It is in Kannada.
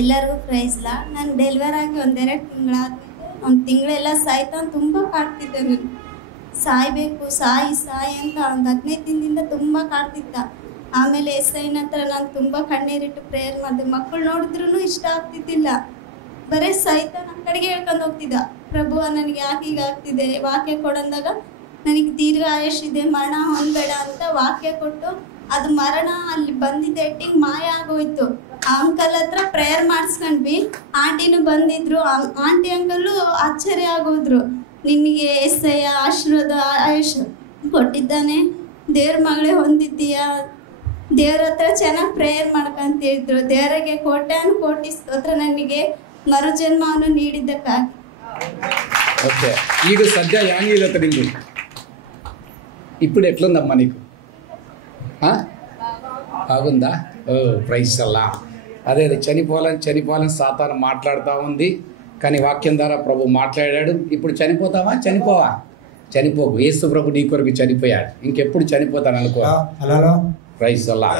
ಎಲ್ಲರಿಗೂ ಪ್ರೈಸ್ಲ. ನಾನು ಡೆಲಿವರ್ ಆಗಿ ಒಂದೆರಡು ತಿಂಗಳಾದ್ಮೇಲೆ ಒಂದು ತಿಂಗಳೆಲ್ಲ ಸಾಯ್ತಾ ತುಂಬ ಕಾಡ್ತಿದ್ದೆ. ನಾನು ಸಾಯ್ಬೇಕು ಸಾಯಿ ಸಾಯಿ ಅಂತ ಒಂದು 15 ದಿನದಿಂದ ತುಂಬ ಕಾಡ್ತಿದ್ದ. ಆಮೇಲೆ SIನ ಹತ್ರ ನಾನು ತುಂಬ ಕಣ್ಣೀರಿಟ್ಟು ಪ್ರೇಯರ್ ಮಾಡಿದೆ. ಮಕ್ಕಳು ನೋಡಿದ್ರೂ ಇಷ್ಟ ಆಗ್ತಿದ್ದಿಲ್ಲ, ಬರೀ ಸಾಯ್ತಾ ನನ್ನ ಕಡೆಗೆ ಹೇಳ್ಕೊಂಡು ಹೋಗ್ತಿದ್ದ. ಪ್ರಭು ನನಗೆ ಯಾಕೆ ಈಗ ಆಗ್ತಿದೆ, ವಾಕ್ಯ ಕೊಡಂದಾಗ ನನಗೆ ದೀರ್ಘ ಆಯುಷ್ಯಿದೆ, ಮರಣ ಹೊಂದಬೇಡ ಅಂತ ವಾಕ್ಯ ಕೊಟ್ಟು ಅದು ಮರಣ ಅಲ್ಲಿ ಬಂದಿದ್ದ ಎಟ್ಟಿಂಗ್ ಮಾಯ ಆಗೋಯ್ತು. ಆ ಅಂಕಲ್ ಹತ್ರ ಪ್ರೇಯರ್ ಮಾಡಿಸ್ಕೊಂಡ್ವಿ. ಆಂಟಿನೂ ಬಂದಿದ್ರು. ಆಂಟಿ ಅಂಕಲ್ಲು ಆಶ್ಚರ್ಯ ಆಗೋದ್ರು. ನಿನಗೆ SI ಆಶೀರ್ವಾದ ಆಯುಷ್ ಕೊಟ್ಟಿದ್ದಾನೆ, ದೇವ್ರ ಮಗಳೇ ಹೊಂದಿದ್ದೀಯಾ, ದೇವ್ರ ಹತ್ರ ಚೆನ್ನಾಗಿ ಪ್ರೇಯರ್ ಮಾಡ್ಕೊಂತ ಇದ್ರು. ದೇವರಿಗೆ ಕೋಟ್ಯಾನು ಕೋಟಿ ಸ್ತೋತ್ರ ನನಗೆ మరుజన్మను నీడిద్దకాగి. ఓకే, ఈడు సద్య యాంగిలత నిండు ఇప్పుడు ఎట్లుందమ్మా నీకు? బాగుందా? ఓ ప్రైజ్ అల్లా. అదే చనిపోవాలని సాతాను మాట్లాడుతూ ఉంది, కానీ వాక్యం ద్వారా ప్రభు మాట్లాడాడు. ఇప్పుడు చనిపోతావా? చనిపోకు. యేసు ప్రభు నీ కొరకు చనిపోయాడు, ఇంకెప్పుడు చనిపోతాను అనుకో. ప్రైజ్ అల్లా.